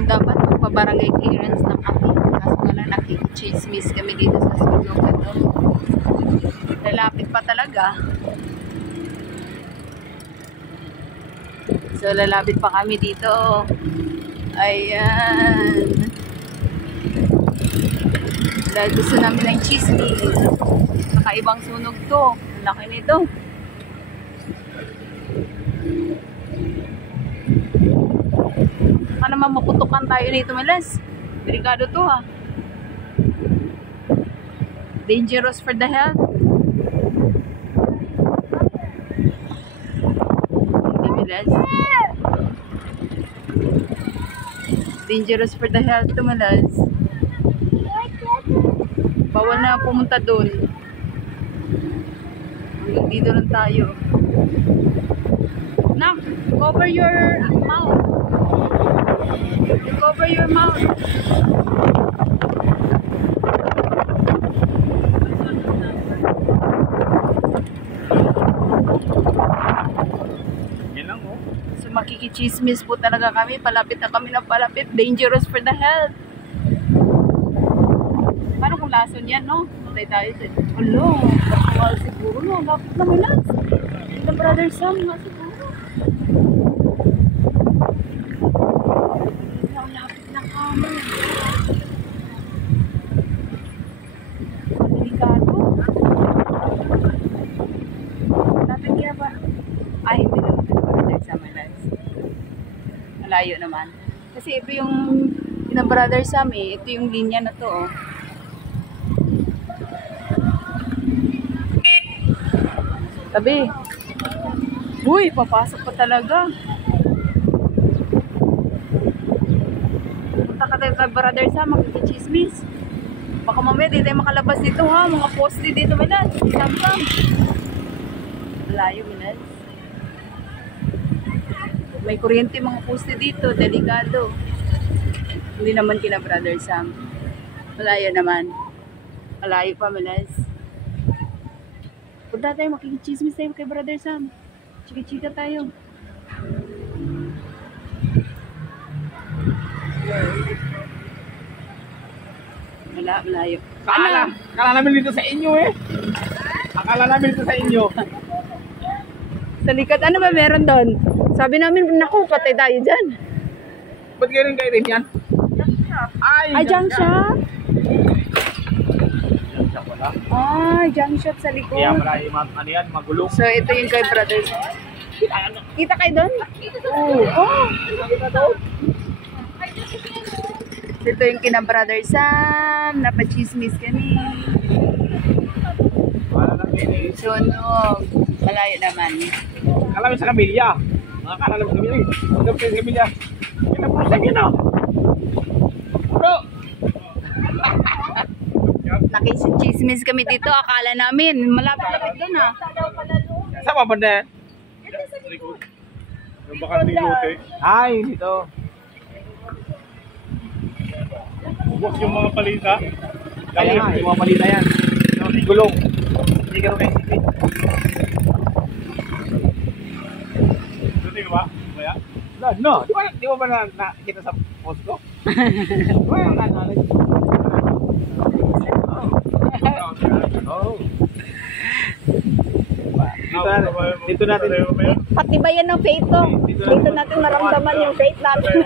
dapat magpa-barangay clearance na kami. Kaso nga lang nakikichismis kami dito sa sulok ito. Lalapit pa talaga. So, lalapit pa kami dito. Ayan. Dahil gusto namin ng chismis. Nakaibang sunog to. Ang laki nito. Baka naman maputukan tayo nito, Meles. Delikado to, ha. Dangerous for the health. Hindi, Meles. Dangerous for the health to, Meles. Bawal na pumunta doon. Dito lang tayo. Nak, cover your mouth. Cover your mouth. Yan lang, oh. So makikichismis po talaga kami. Palapit na kami na palapit. Dangerous for the health. Paano kung lason yan, no? Matay tayo dyan. Hello. Well, siguro, no? Lapit na milas. The brother Sam nga siguro. Lapit na kami. Delikado. Lapit kaya ba? Ay, hindi naman the brother Sam milas. Malayo naman. Kasi ito yung the brother Sam eh. Ito yung linya na to, oh. Tabi. Uy, papasok pa talaga. Punta ka tayo kay brother Sam, makikichismis. Baka mamaya di tayo makalabas dito, ha. Mga poste dito, Minas. Sam-sam. Malayo, Minas. May kuryente mga poste dito. Delikado. Hindi naman kina brother Sam. Malayo naman. Malayo pa, Minas. Punta tayo, makikichismis tayo kay brother Sam. Chika-chika tayo. Wala, malayo. Akala namin dito sa inyo, eh. Akala namin dito sa inyo. Sa likod, ano ba meron doon? Sabi namin, naku, patay tayo dyan. Ba't ganun kayo rin yan? Ay, junk shop? Ay, junk shop sa likod. Kaya marami ano yan, magulong. So, ito yung kay brother Sam. Kita kayo doon? Oo. Ito yung kina brother Sam. Napachismis kami. Sunog. Malayo naman. Kala sa kamilya. Mga kala sa kamilya. Magkabit sa kamilya. Kinapusan yun, oh. Bro! Nakichismis kami dito. Akala namin. Malapit-lapit doon, ha. Sama ba na? Yung baka nilote. Ay, dito. Ubos yung mga palita. Kaya nga, yung mga palita yan. Gulong. Hindi ka rin kayo sipit. Hindi ka ba? Kaya? No. Di ba nakikita sa post ko? Oh. Dito natin. Patibayan ng faith ko. Dito natin maramdaman yung faith natin.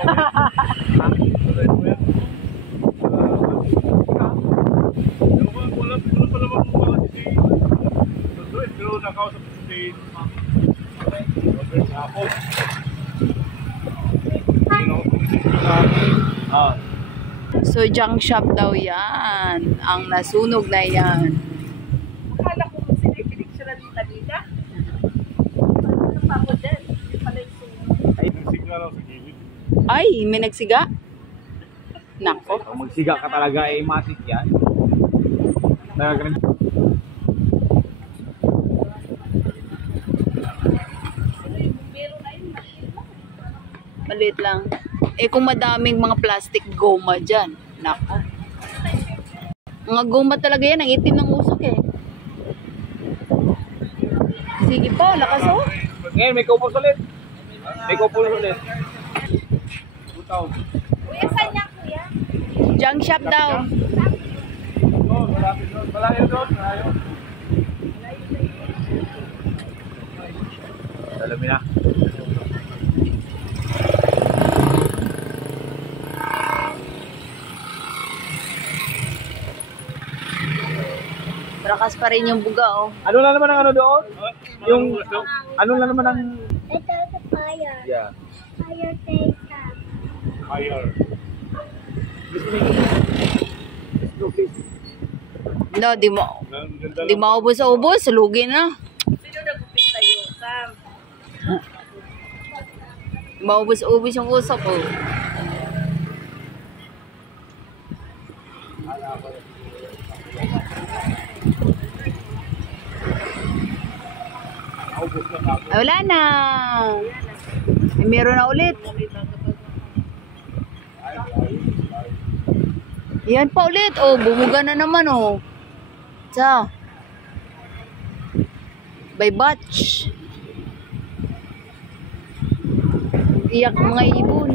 So, junk shop daw yan. Ang nasunog na yan. Akala ko kung sinipinig sila ng kanina. Ano pa ako din? Hindi pala yung sunog. Ay, nagsiga lang sa gilid. Ay, may nagsiga? Nako. Kung magsiga ka talaga ay matik yan. Maliit lang. Eh kung madaming mga plastic goma dyan. Nako. Mga goma talaga yan. Ang itim ng usok eh. Sige po, lakas oh. Ngayon, may kupos ulit. May kupos ulit. 2,000. Kuya, Junk shop daw. Oh, malapit doon. Malayo doon. Malayo. Dalamin na. Malakas pa rin yung buga, oh. Ano na naman ang ano doon? Yung, ano na naman ang... Ito sa fire. Yeah. Fire taker. Fire. No, di maubos-ubos. Lugi na. Sino nagupit sa'yo, Sam? Maubos-ubos yung usok, oh. Ay, wala na. Ay, meron na ulit. Yan pa ulit. Oh, bumuga na naman, oh. Sa. By batch. Iyak mga ibon.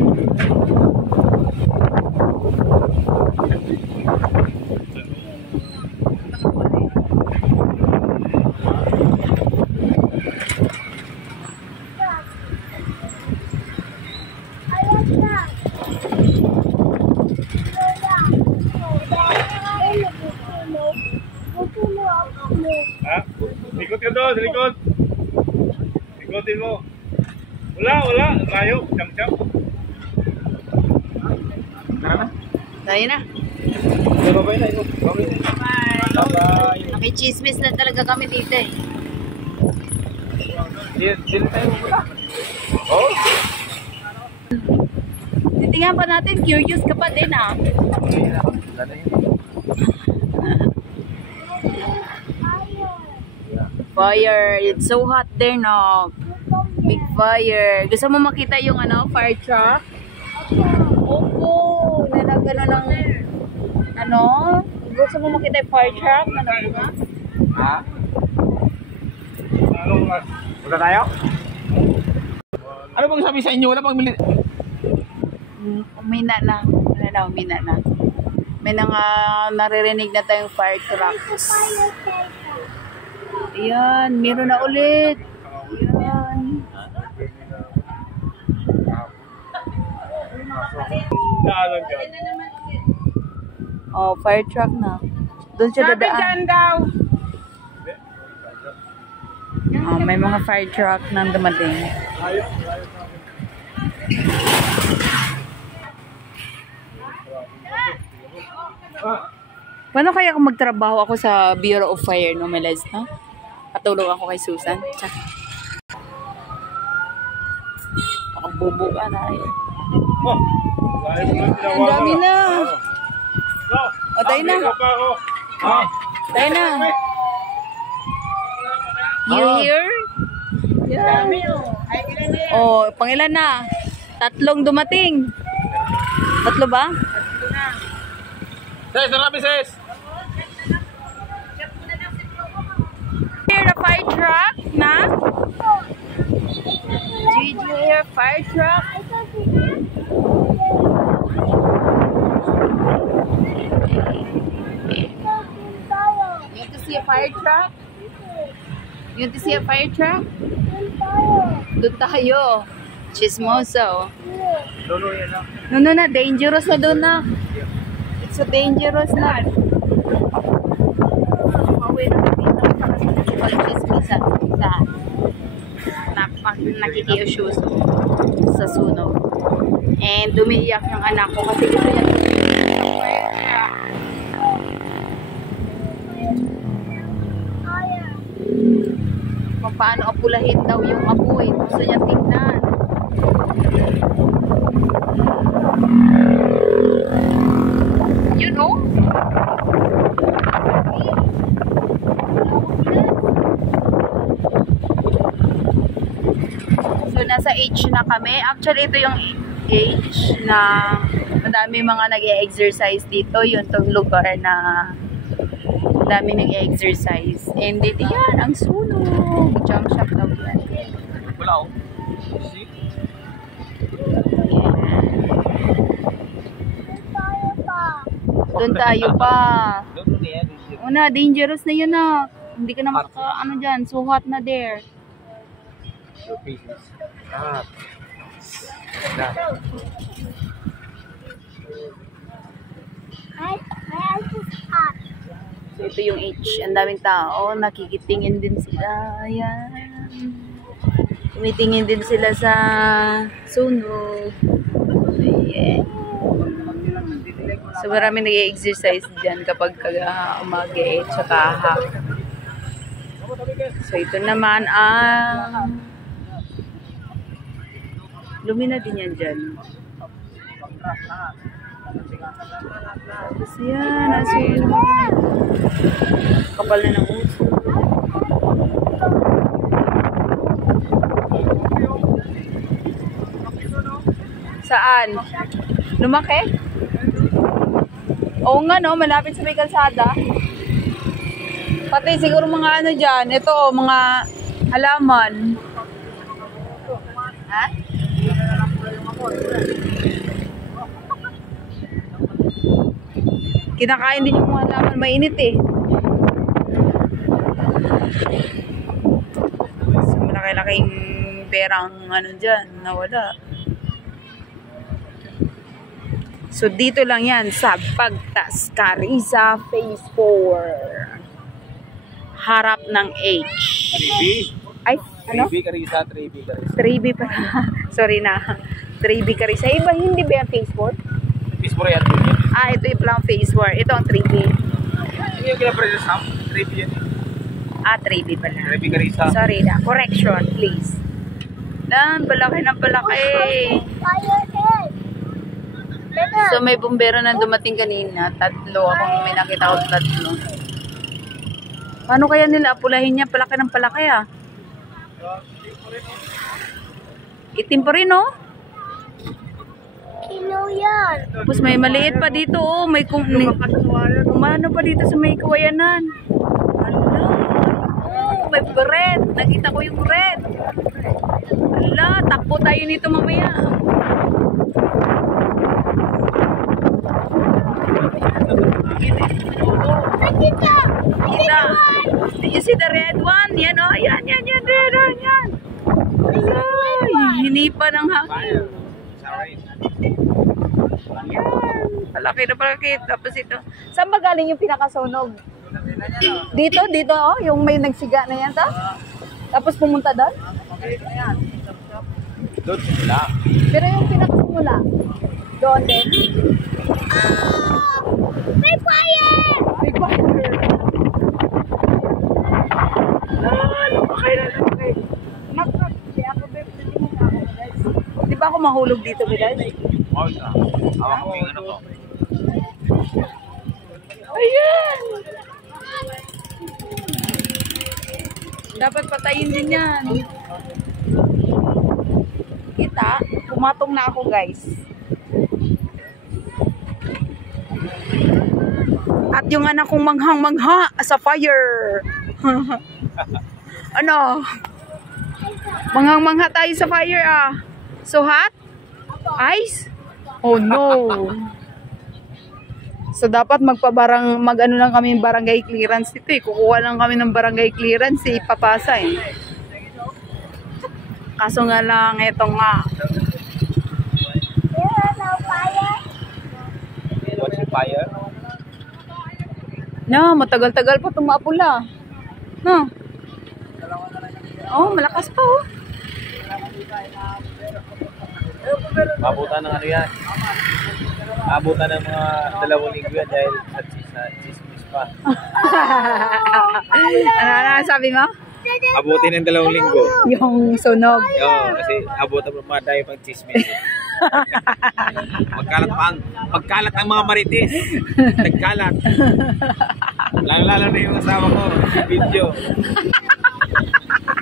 Ayan na. Ha? Likod ka doon, sa likod. Likotin mo. Wala. Layo. Jump. Tayo na. Babay na. Bye. Nakichismis na talaga kami dito, eh. Dito tayo muna. Oh. Titingnan pa natin. Curious ka pa din, ah. Fire. It's so hot there, no? Big fire. Gusto mo makita yung ano, fire truck? Opo. Nalagano ng ano? Gusto mo makita yung fire truck? Nalagano? Ha? Wala tayo? Ano bang sabi sa inyo? Wala bang mili... Umina na. Umina na. May naririnig na tayong fire trucks. Ayan, meron na ulit. Ayan. Oh, fire truck na. Doon siya dadaan. daw. Oh, may mga fire truck nang dumating. Paano kaya kung magtrabaho ako sa Bureau of Fire, no, Melez, no? Patulong ako kay Susan. Tsak. Bubuga na eh. Ang dami na. O, tayo na. Tayo na. You here? Yeah. Oh, pangilan na? 3 dumating. 3 ba? Sis, sarap sis. Here the fire truck na? Did you hear fire truck? You want to see a fire truck? You want to see a fire truck? Doon tayo. Chismoso. No, dangerous na doon na. It's so dangerous na. Pauwi na dito para sa pag-chismisa sa nakikiusyoso sa sunog. And dumiiyak yung anak ko kasi gusto niya paano apulahin daw yung apoy. Gusto niya tingnan. You know? So, nasa H na kami. Actually, ito yung H na madami mga nag-e-exercise dito. Yun tong lugar na dami nag-exercise. And dito yan, ang sunog. Junk shop daw yan. Wala ako. See? Doon tayo pa. Doon na yan. Una, dangerous na yun na. Hindi ka na ano dyan. So hot na there. Your patience. Ah. Na. My eyes is hot. So ito yung H. Ang daming tao. Nakikitingin din sila. Ayan. Tumitingin din sila sa sunog. Ayan. So marami nag-exercise dyan kapag umaga eh. Tsaka hapon. So ito naman ang lumina din yan dyan. Tapos yan, asin. Kapal na ng uso. Saan? Lumaki? Oo nga no, malapit sa may kalsada. Pati siguro mga ano dyan, ito mga halaman. Ha? Kinakain din yung mga halaman, mainit eh. So, malaki-laking perang ano dyan, nawala. So, dito lang yan sa Bagtas, Carriza, Phase 4. Harap ng H. 3B. Ay, ano? 3B Carriza, 3B Carriza. 3B pa. Sorry na. 3B Carriza. Iba, hindi ba yung Phase 4? Phase 4 yan. Ah, ito yung lang Phase 4. Ito ang 3B. Hindi yung kinapresa Sam. 3B yan. Ah, 3B pala. 3B Carriza. Sorry na. Correction, please. Lan, palaki ng palaki. Fire head. So, may bumbero na dumating kanina. Tatlo. Akong may nakita ko tatlo. Paano kaya nila apulahin niya? Palaki ng palaki ah. Itim pa rin oh. Kino yan. Tapos may maliit pa dito oh. May kumano pa dito sa may kawayanan. Hala. Oh, may red. Nakita ko yung red. Hala, takbo tayo nito mamaya. Nakita. Kita. Did you see the red one? Yan oh. Yan. Red one. Yan. Ay, hinipa ng hangin. Yan. Palaki na palaki. Tapos ito. Saan ba galing yung pinakasunog? Dito oh. Yung may nagsiga na yan ta? Tapos pumunta doon? Doon sila. Pero yung pinakasimula, doon din. May fire. May fire. Lumaki. Nakak. Di ako, babe. Di ba ako mahulog dito, guys? Oh, ito. Hawak ko yung ano ko. Ayan! Dapat patayin din yan. Kita, pumatong na ako, guys. At yung anak kong manghang-mangha sa fire. Ano? Manghang-mangha tayo sa fire ah. So hot? Ice? Oh no. So dapat mag-ano lang kami ng barangay clearance dito eh. Kukuha lang kami ng barangay clearance eh. Ipapasa eh. Kaso nga lang, eto nga. There's no fire. What's the fire? No, matagal-tagal pa tumapula. No. Oh, malakas pa oh. Mabutan ng ano yan. Mabutan ng mga 2 linggo yan dahil sa chismis pa. Ano sabi mo? Abutin ng 2 linggo. Yung sunog. Oo, kasi abutan mo mga dahil pang chismis. Pagkalat ang mga marites. Nagkalat. Lalo na yung asawa ko. Video.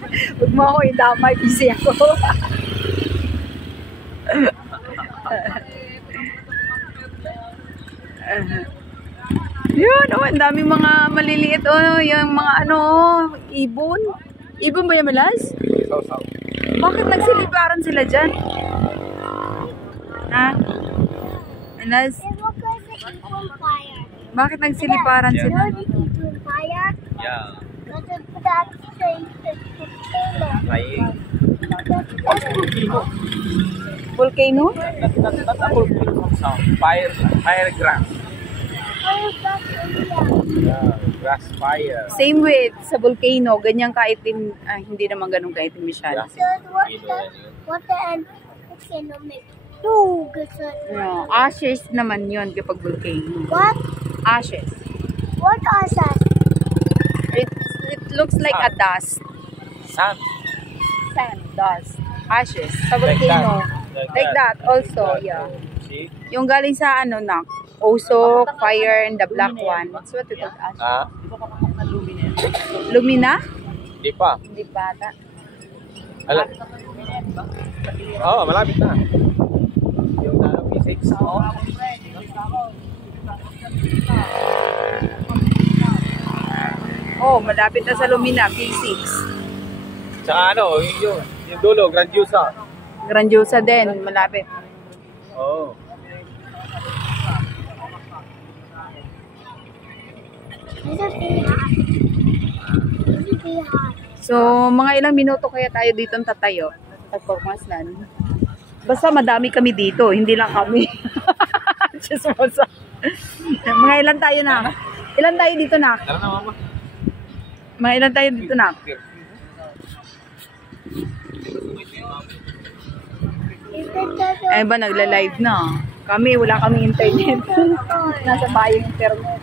Huwag mo ako idamay kasi ako. Yun, oh, ang daming mga maliliit, oh, yung mga ano, ibon. Ibon ba yung malas? Bakit nagsiliparan sila dyan? Ha? Malas? It looks like an evil fire. Bakit nagsiliparan Yeah. sila? Fire. Yeah. That's Flying. Volcano? Not a volcano sound. Fire grass. Yeah. Grass fire. Same with sa volcano, ganyang kaitim, hindi naman ganun kaitim masyado. What and economic? No, good. No, ashes naman yun kapag volcano. What? Ashes. What are that? It looks like a dust. Sand. Sand, dust. Ashes. Sa Like volcano. that. Like that also, yeah. See? Yung galing sa ano na, Osok, fire, and the black one. That's what we call ashes. Ah? Lumina? Hindi pa. Hindi pa ata. Alam. Oo, malapit na. Yung P6. Oh, malapit na sa Lumina, P6. Tsaka ano, yung dulo, Grandiosa. Grandiosa din, malapit. Oo. So, mga ilang minuto kaya tayo dito tatayo? Pagpapaslan. Basta madami kami dito, hindi lang kami. Chismosa. Mga ilan tayo na? Ilan tayo dito na? Tara na, mama. Mga ilan tayo dito na? Ay ba, nagla-live na. Kami, wala kami internet. Nasa bayo yung internet.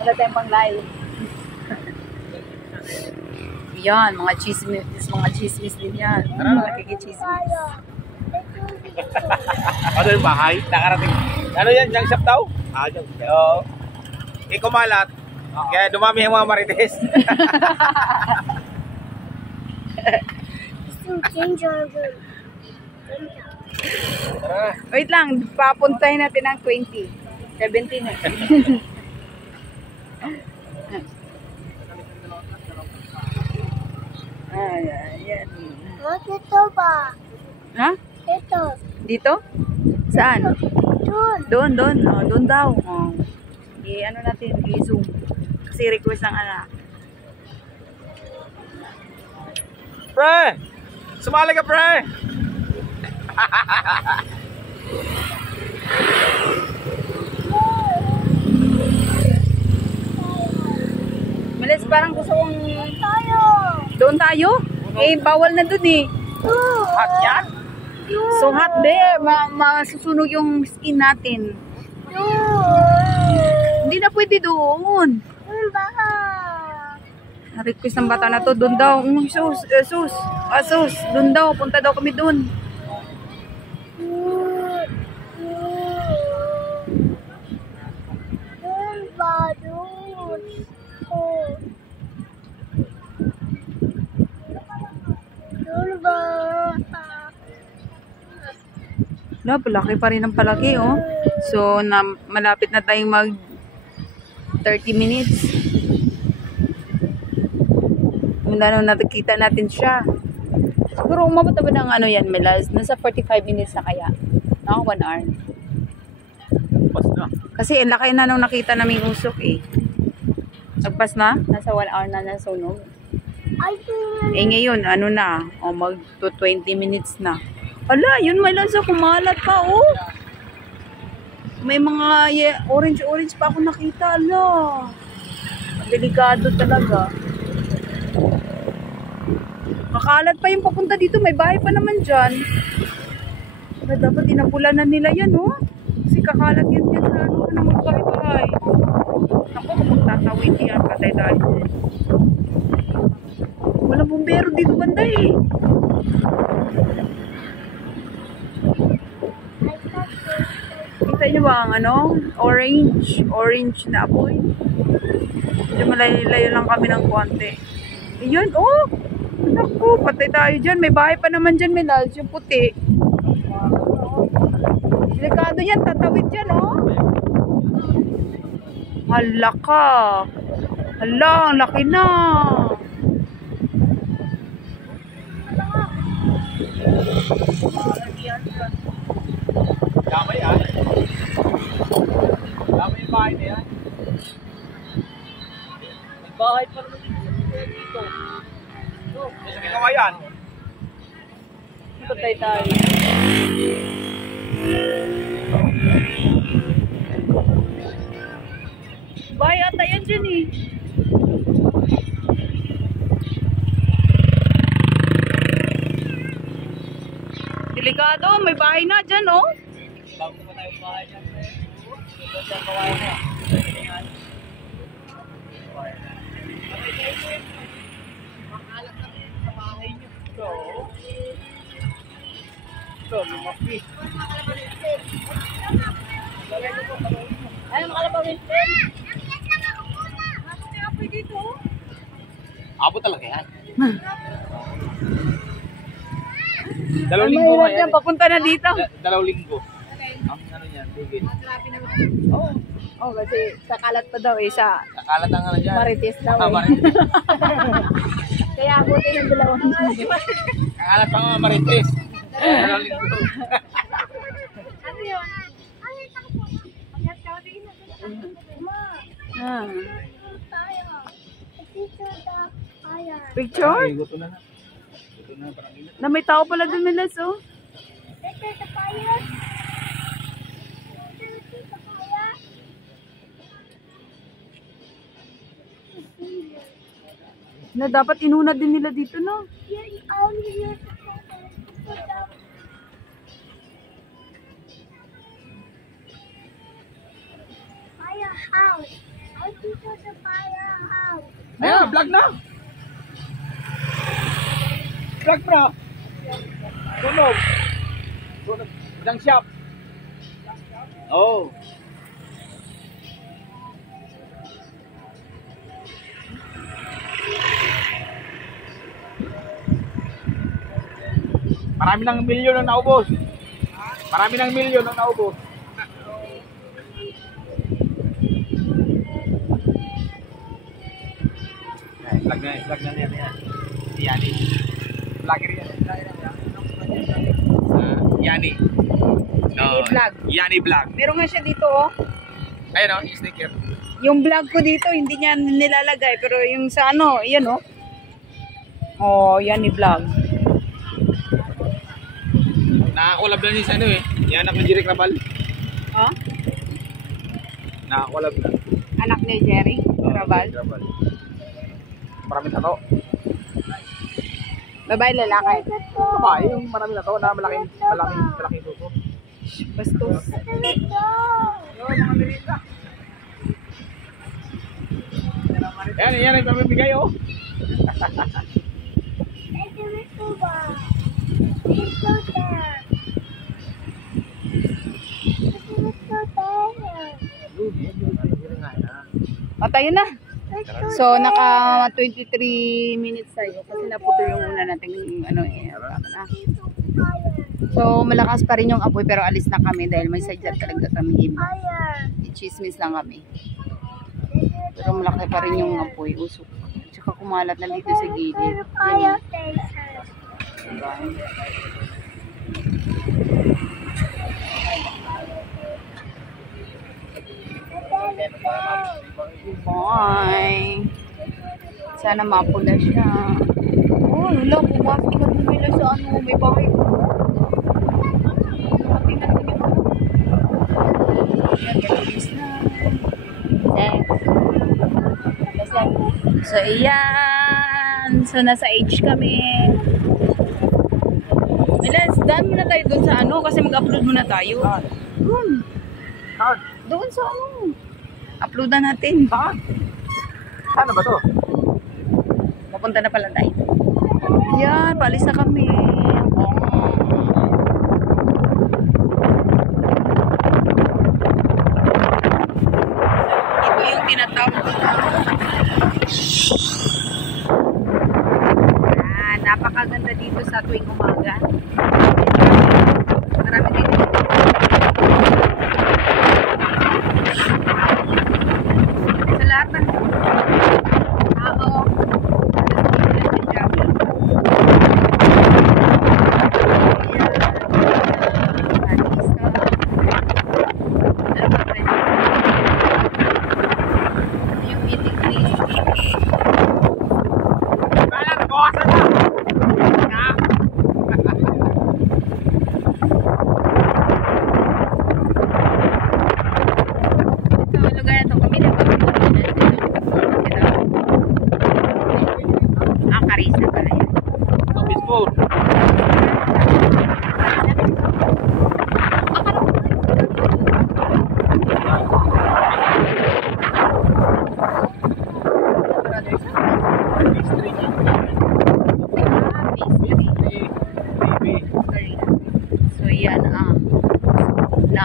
Wala tayong pang live. Yan, mga chismis din yan. Nakikichismis. Ano yung bahay? Nakarating. Ano yan? Junk shop daw? Ah, junk shop. Oo. Kumalat. Kaya dumami yung mga marites. Tara. Wait lang, papuntahin natin ang 20. 17 eh. Ayan. What ito ba? Ha? Ito. Dito? Saan? Doon. Doon. Oh, doon daw. Oh. Ano natin, i-zoom. Kasi request ng anak. Pre! Sumali ka, pre! Malis, parang gusto kong... Tayo. Doon tayo? Eh, bawal na doon eh. Hot yan? So hot there. Masusunog yung skin natin. Hindi na pwede doon. Na-request ng bata na to. Doon daw. Sus. Doon daw. Punta daw kami doon. No, palaki pa rin ang palaki, oh. So, malapit na tayong mag 30 minutes. Mula nung nakikita natin siya. Siguro umabot na ba ng ano yan, Melas? Nasa 45 minutes na kaya. No, 1 hour. Pas na. Kasi ang laki na nung nakita naming usok eh. Nagpas na? Nasa 1 hour na nasunog. Eh ngayon, ano na? O mag to 20 minutes na. Ala, yun may lansa kumalat pa, oh. May mga orange pa ako nakita, ala. Delikado talaga. Makalat pa yung papunta dito, may bahay pa naman dyan. Pero dapat inapulan na nila yan, oh. Kasi kakalat yan dyan sa ano ng mga bahay-bahay. Ako, magtatawid yan, patay tayo. Walang bumbero dito banda eh. Kita nyo ba ang ano? Orange na apoy. Medyo malayo lang kami ng konti. Ayun, oh! Naku, patay tayo dyan. May bahay pa naman dyan, may lalas yung puti. Delikado yan, tatawid dyan, oh! Hala ka! Hala, ang laki na! Damay yan. Damay yung bahay na yan. bahay pa naman dito. Sa Kawayan. Patay tayo. Bahay ata yan dyan eh. Delikado, may bahay na dyan oh. Bago pa tayo bahay niya. Ito siya kawain niya. Makalat na sa bahay niyo. Ito, lumaki. Ay, makalapawin. Apoy dito. Abo talaga yan. Dalawang linggo nga yan. Papunta na dito. Dalawang linggo. Ang ano yan, bigit. Oh, kasi kakalat pa daw eh sa Nakalat ang ano dyan. Marites daw eh. Marites. Kaya ako din ang dalawang. Nakalat pa nga Marites. Dalawang linggo. Ano yun? Ah. Picture? Picture? Ay, gusto na na. Gusto na, parang ilan. Na may tao pala dun Milas oh. Na dapat inuna din nila dito no. Firehouse. I think there's a firehouse. Ayan, vlog na. Vlog bro. Sunog. Sunog. Isang shop. Oh. Marami ng milyon ang naubos. Marami ng milyon ang naubos. Vlog na yan. Yani. Vlogger yan. Yani. Yani vlog. Yani vlog. Meron nga siya dito oh. Ayun o, yung sticker. Yung vlog ko dito hindi niya nilalagay pero yung sa ano, yan oh. Oh, yan ni vlog. Nakakolab lang sa ano eh. Yan anak ni Jerry Crabal. Oh? Nakakolab lang. Anak ni Jerry Crabal. Crabal. Maraming tato. Babae lalaki. Babae, yung maraming tato na malaking tuto. Bastos. Yan ang pamimigay oh. Tayo na. So, naka 23 minutes tayo kasi naputo yung una nating ano eh. Na. So, malakas pa rin yung apoy pero alis na kami dahil may sadya talaga kami iba. I-chismis lang kami. Pero malaki pa rin yung apoy, usok. Tsaka kumalat na dito sa gilid. Yan. Bye. Sana mapula siya. Oh, wala. Pumasok na din nila sa ano. May bahay ko. Tingnan ko yung ano. Yan, malinis na. So, iyan. So, nasa H kami. Milas, daan muna tayo doon sa ano kasi mag-upload muna tayo. Doon. Doon sa ano. Uploadan natin. Ano ba to? Papunta na pala tayo. Yan, paalis na kami. Ito yung tinatawag ko. Napakaganda dito sa tuwing umaga. Marami dito. Sa lahat ng tao, yung meeting place.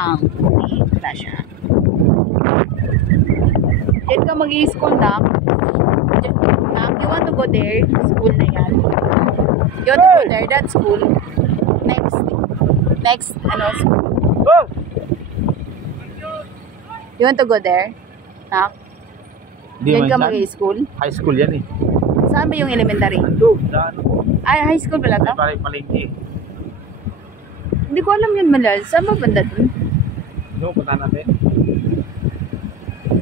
lang. Wala siya. Diyan ka mag-i-school, Nak. Nak, you want to go there? School na yan. You want to go there? That school. Next, ano, school. Oh! You want to go there? Nak? Diyan ka mag-i-school? High school yan eh. Saan ba yung elementary? Ito, daan. Ay, high school pala to? Palengke. Hindi ko alam yun, Malal. Saan ba banda dun? No, punta natin.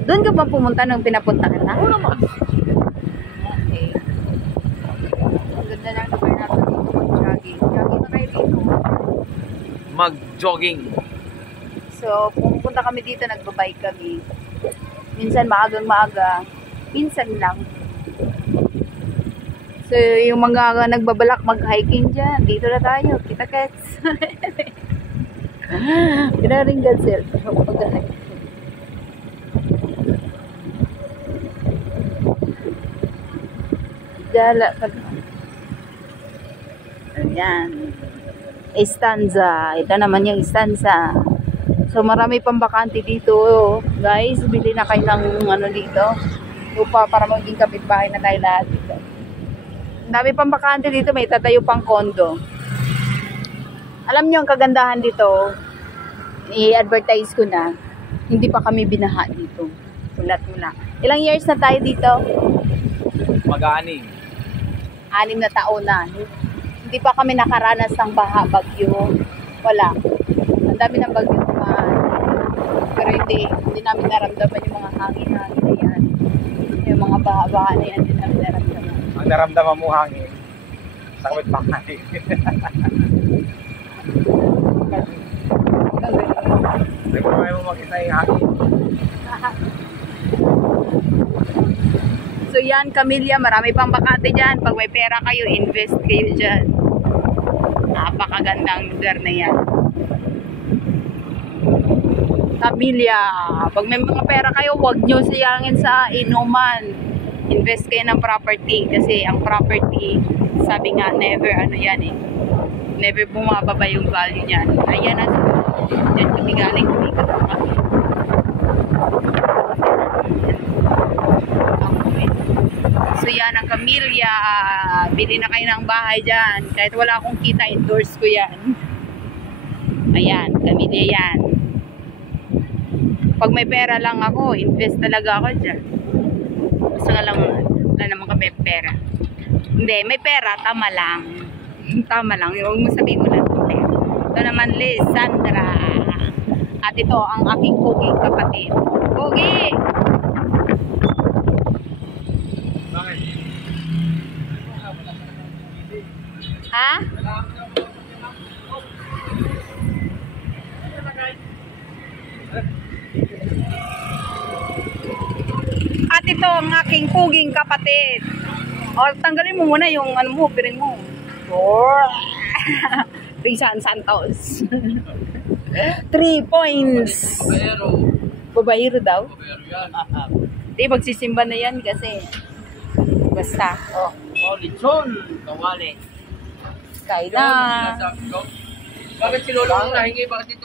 Doon ka ba pumunta nung pinapunta ka na? Oo naman. Okay. Ang ganda ng lugar natin dito mag-jogging. Jogging na kayo dito. Mag-jogging. So, pumunta kami dito, nagbabike kami. Minsan maagang maaga. Minsan lang. So, yung mga nagbabalak mag-hiking dyan, dito na tayo. Kita-kets. Pinaring gansel. Mag-hiking. Dala. Ayan. Estanza. Ito naman yung Estanza. So, marami pang bakante dito. Guys, bili na kayo ng ano dito. Lupa para maging kapitbahay na tayo lahat dito. Dami pang bakante dito. May tatayo pang kondo. Alam nyo ang kagandahan dito. I-advertise ko na. Hindi pa kami binaha dito. Ulat-mula. Ilang years na tayo dito? Mag-aaning. 6 na taon na. Hindi pa kami nakaranas ng baha, bagyo. Wala. Ang dami ng bagyo naman. Pero hindi namin naramdaman yung mga hangin-hangin na yan. Yung mga baha-baha na yan, hindi namin naramdaman. Ang naramdaman mo hangin. Sa kapit-bahay. Hindi ko naman mo makita yung hangin. So yan, Camilla, marami pang bakante dyan. Pag may pera kayo, invest kayo dyan. Napakagandang lugar na yan. Camilla, pag may mga pera kayo, huwag nyo sayangin sa inuman. Invest kayo ng property. Kasi ang property, sabi nga, never ano yan eh. Never bumababa yung value niyan. Ayan na. Diyan kami galing, kumikat na kami. So yan ang Camilla, bili na kayo ng bahay dyan. Kahit wala akong kita, endorse ko yan. Ayan, Camilla yan. Pag may pera lang ako, invest talaga ako dyan. Basta nga lang, wala naman kami pera. Hindi, may pera, tama lang. Tama lang, huwag mo sabihin mo lang. Ito naman, Liz, Sandra. At ito, ang aking puging kapatid. Pugi! Ha? At ito ang aking puging kapatid. O, tanggalin mo muna yung ano mo, piring mo. Rizan Santos. 3 points. Babayero daw? Di, magsisimba na yan kasi. Basta. Oh. Lechon, kawali. Kain na. Bakit si Lolo ang nahingi? Bakit dito